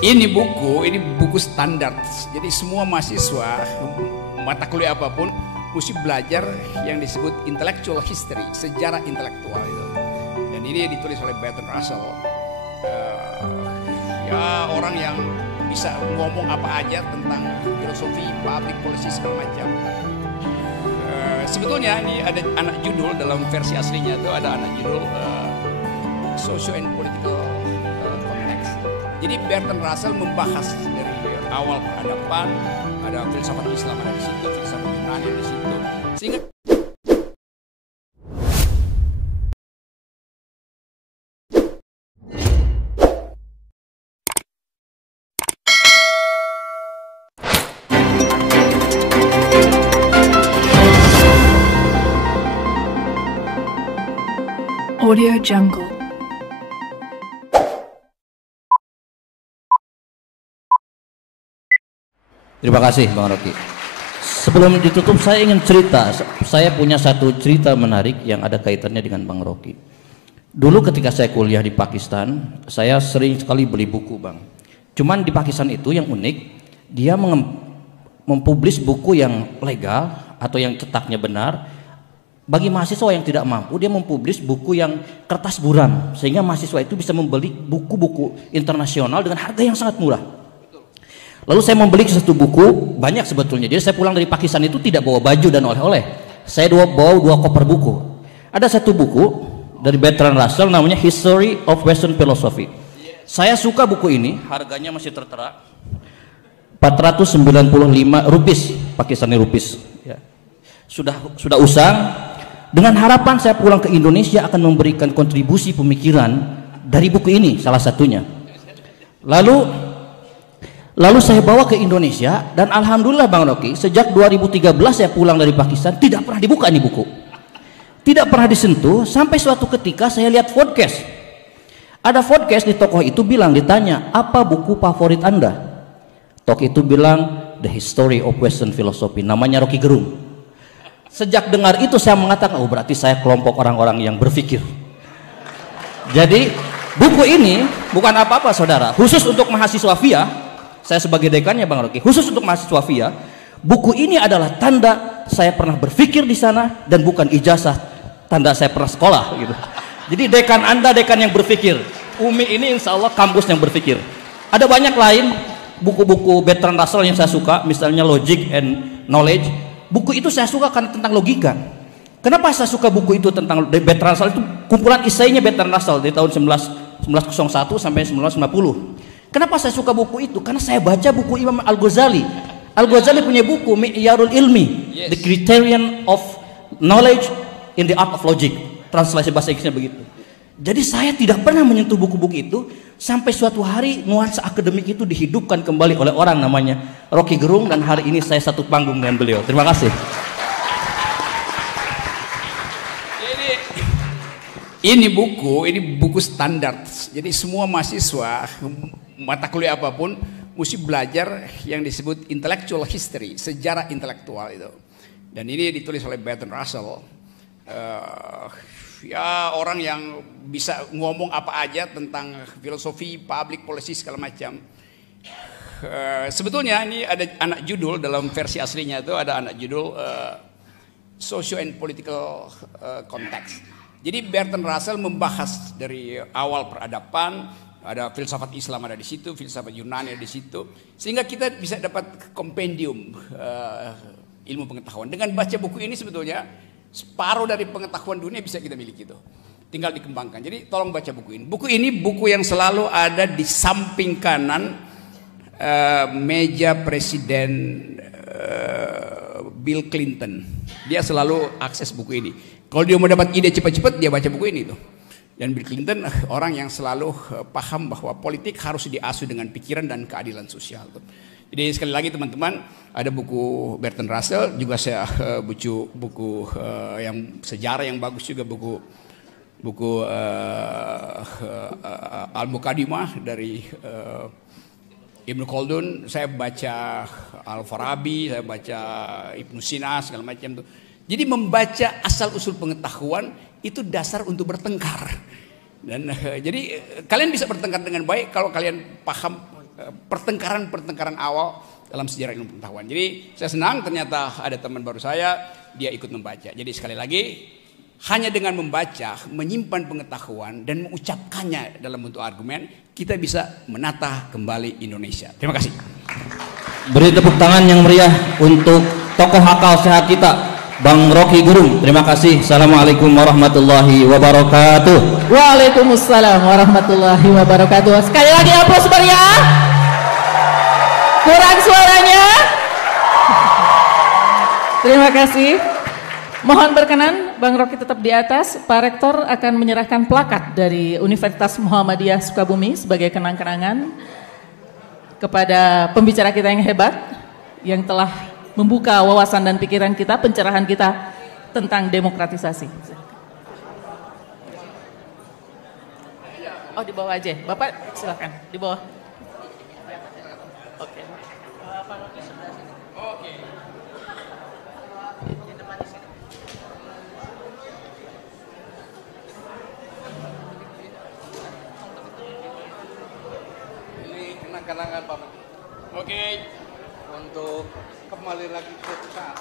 Ini buku standar. Jadi semua mahasiswa mata kuliah apapun mesti belajar yang disebut intellectual history, sejarah intelektual itu. Dan ini ditulis oleh Bertrand Russell. Ya orang yang bisa ngomong apa aja tentang filosofi, public policy segala macam. Sebetulnya ini ada anak judul dalam versi aslinya itu ada anak judul Socio and Political Context. Jadi Bertrand Russell membahas dari awal peradaban, ada filsafat Islam ada di situ, filsafat Yunani ada di situ, sehingga Audio Jungle. Terima kasih Bang Rocky. Sebelum ditutup saya ingin cerita. Saya punya satu cerita menarik yang ada kaitannya dengan Bang Rocky. Dulu ketika saya kuliah di Pakistan, saya sering sekali beli buku Bang. Cuman di Pakistan itu yang unik, dia mempublis buku yang legal atau yang cetaknya benar. Bagi mahasiswa yang tidak mampu, dia mempublis buku yang kertas buram, sehingga mahasiswa itu bisa membeli buku-buku internasional dengan harga yang sangat murah. Lalu saya membeli satu buku, banyak sebetulnya. Jadi saya pulang dari Pakistan itu tidak bawa baju dan oleh-oleh. Saya bawa 2 koper buku. Ada satu buku dari Bertrand Russell namanya History of Western Philosophy. Saya suka buku ini, harganya masih tertera 495 rupiah, Pakistani rupiah. Ya. Sudah usang. Dengan harapan saya pulang ke Indonesia akan memberikan kontribusi pemikiran dari buku ini salah satunya. Lalu saya bawa ke Indonesia dan alhamdulillah Bang Rocky, sejak 2013 saya pulang dari Pakistan tidak pernah dibuka nih buku. Tidak pernah disentuh sampai suatu ketika saya lihat podcast. Ada podcast di tokoh itu ditanya, "Apa buku favorit Anda?" Tokoh itu bilang, "The History of Western Philosophy." Namanya Rocky Gerung. Sejak dengar itu saya mengatakan, oh berarti saya kelompok orang-orang yang berpikir. Jadi buku ini bukan apa-apa saudara, khusus untuk mahasiswa VIA. Saya sebagai dekannya Bang Rocky, khusus untuk mahasiswa VIA, buku ini adalah tanda saya pernah berpikir di sana dan bukan ijazah tanda saya pernah sekolah gitu. Jadi dekan Anda dekan yang berpikir. UMI ini insya Allah kampus yang berpikir. Ada banyak lain buku-buku Bertrand Russell yang saya suka, misalnya Logic and Knowledge. Buku itu saya suka karena tentang logika. Kenapa saya suka buku itu tentang Bertrand Russell? Itu kumpulan esainya Bertrand Russell dari tahun 1901 sampai 1950. Kenapa saya suka buku itu? Karena saya baca buku Imam Al-Ghazali. Al-Ghazali punya buku Mi'yarul Ilmi, The Criterion of Knowledge in the Art of Logic. Translasi bahasa Inggrisnya begitu. Jadi saya tidak pernah menyentuh buku-buku itu sampai suatu hari nuansa akademik itu dihidupkan kembali oleh orang namanya Rocky Gerung, dan hari ini saya satu panggung dengan beliau. Terima kasih. Ini buku standar. Jadi semua mahasiswa mata kuliah apapun mesti belajar yang disebut intellectual history, sejarah intelektual itu. Dan ini ditulis oleh Bertrand Russell. Ya orang yang bisa ngomong apa aja tentang filosofi, public policy segala macam. Sebetulnya ini ada anak judul dalam versi aslinya itu ada anak judul Socio and Political Context. Jadi Bertrand Russell membahas dari awal peradaban, ada filsafat Islam ada di situ, filsafat Yunani ada di situ, sehingga kita bisa dapat kompendium ilmu pengetahuan. Dengan baca buku ini sebetulnya separuh dari pengetahuan dunia bisa kita miliki itu. Tinggal dikembangkan. Jadi tolong baca buku ini. Buku ini buku yang selalu ada di samping kanan meja Presiden Bill Clinton. Dia selalu akses buku ini. Kalau dia mau dapat ide cepat-cepat dia baca buku ini tuh. Dan Bill Clinton orang yang selalu paham bahwa politik harus diasuh dengan pikiran dan keadilan sosial tuh. Jadi sekali lagi teman-teman, ada buku Bertrand Russell, juga saya buku yang sejarah yang bagus juga, buku Al-Muqaddimah dari Ibnu Khaldun. Saya baca Al-Farabi, saya baca Ibnu Sina segala macam tuh. Jadi membaca asal usul pengetahuan itu dasar untuk bertengkar. Dan jadi kalian bisa bertengkar dengan baik kalau kalian paham pertengkaran awal dalam sejarah ilmu pengetahuan. Jadi saya senang ternyata ada teman baru saya, dia ikut membaca. Jadi sekali lagi, hanya dengan membaca, menyimpan pengetahuan dan mengucapkannya dalam bentuk argumen, kita bisa menata kembali Indonesia. Terima kasih. Beri tepuk tangan yang meriah untuk tokoh akal sehat kita, Bang Rocky Gerung. Terima kasih. Assalamualaikum warahmatullahi wabarakatuh. Waalaikumsalam warahmatullahi wabarakatuh. Sekali lagi aplaus meriah. Kurang suaranya. Terima kasih. Mohon berkenan Bang Rocky tetap di atas. Pak Rektor akan menyerahkan plakat dari Universitas Muhammadiyah Sukabumi sebagai kenang-kenangan kepada pembicara kita yang hebat, yang telah membuka wawasan dan pikiran kita, pencerahan kita tentang demokratisasi. Oh, di bawah aja. Bapak silakan, di bawah. Oke. Kenang-kenangan Pak. Oke. Untuk kembali lagi ke saat.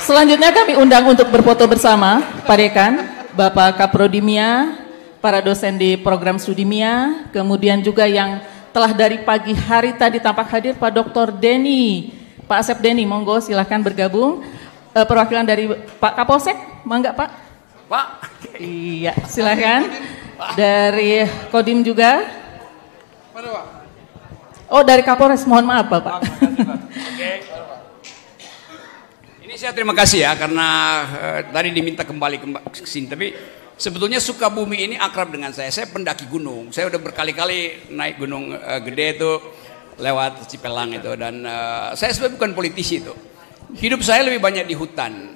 Selanjutnya kami undang untuk berfoto bersama Pak Dekan, Bapak Kaprodimia, para dosen di program studi MIA, kemudian juga yang telah dari pagi hari tadi tampak hadir Pak Dr. Denny, Pak Asep Denny, monggo silahkan bergabung. Perwakilan dari Pak Kapolsek, mangga Pak. Pak. Iya, silahkan. Dari Kodim juga. Mana Pak? Oh, dari Kapolres, mohon maaf Bapak. Oke. Ini saya terima kasih ya karena tadi diminta kembali ke sini. Tapi sebetulnya Sukabumi ini akrab dengan saya. Saya pendaki gunung. Saya udah berkali-kali naik gunung gede itu lewat Cipelang itu. Dan saya sebenarnya bukan politisi itu. Hidup saya lebih banyak di hutan.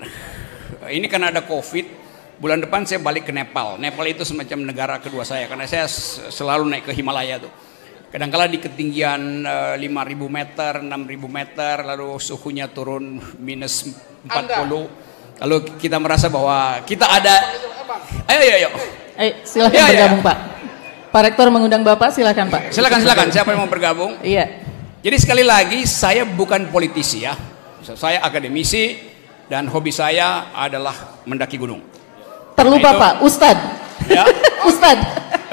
Ini karena ada COVID. Bulan depan saya balik ke Nepal. Nepal itu semacam negara kedua saya karena saya selalu naik ke Himalaya tuh. Kadang-kala di ketinggian 5.000 meter, 6.000 meter, lalu suhunya turun minus 40. Lalu kita merasa bahwa kita ada. Ayo. Silakan bergabung Pak. Pak Rektor mengundang Bapak, silakan Pak. Silakan. Siapa yang mau bergabung? Iya. Jadi sekali lagi saya bukan politisi ya. Saya akademisi dan hobi saya adalah mendaki gunung. Terlupa Nah, Pak, Ustad. Ya. Ustad.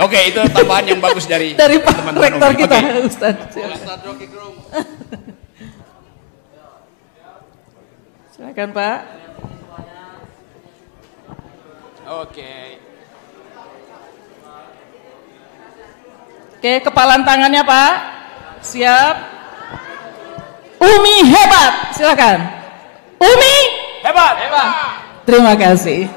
Oke, itu tambahan yang bagus dari Pak teman-teman Rektor Umi. kita, Oke. Ustad. Silakan Pak. Oke. Oke, kepalan tangannya Pak. Siap. Umi hebat, silakan. Umi Hebat. terima kasih.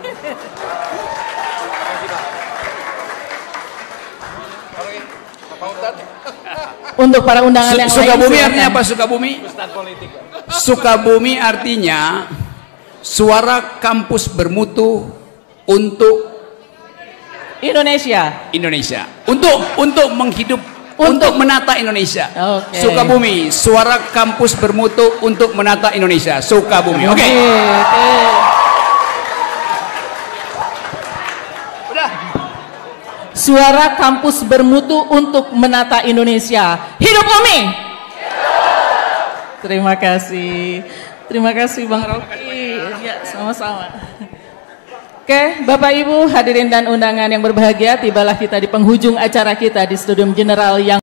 Untuk para undangan yang lain. Sukabumi silakan. artinya apa Sukabumi? Sukabumi artinya suara kampus bermutu untuk Indonesia. Untuk menghidup untuk menata Indonesia. Oke. Sukabumi, suara kampus bermutu untuk menata Indonesia. Sukabumi. Oke. Suara kampus bermutu untuk menata Indonesia. Hidup Umi. Terima kasih. Terima kasih Bang Rocky. Ya, sama-sama. Oke, Bapak Ibu hadirin dan undangan yang berbahagia, tibalah kita di penghujung acara kita di Studium General yang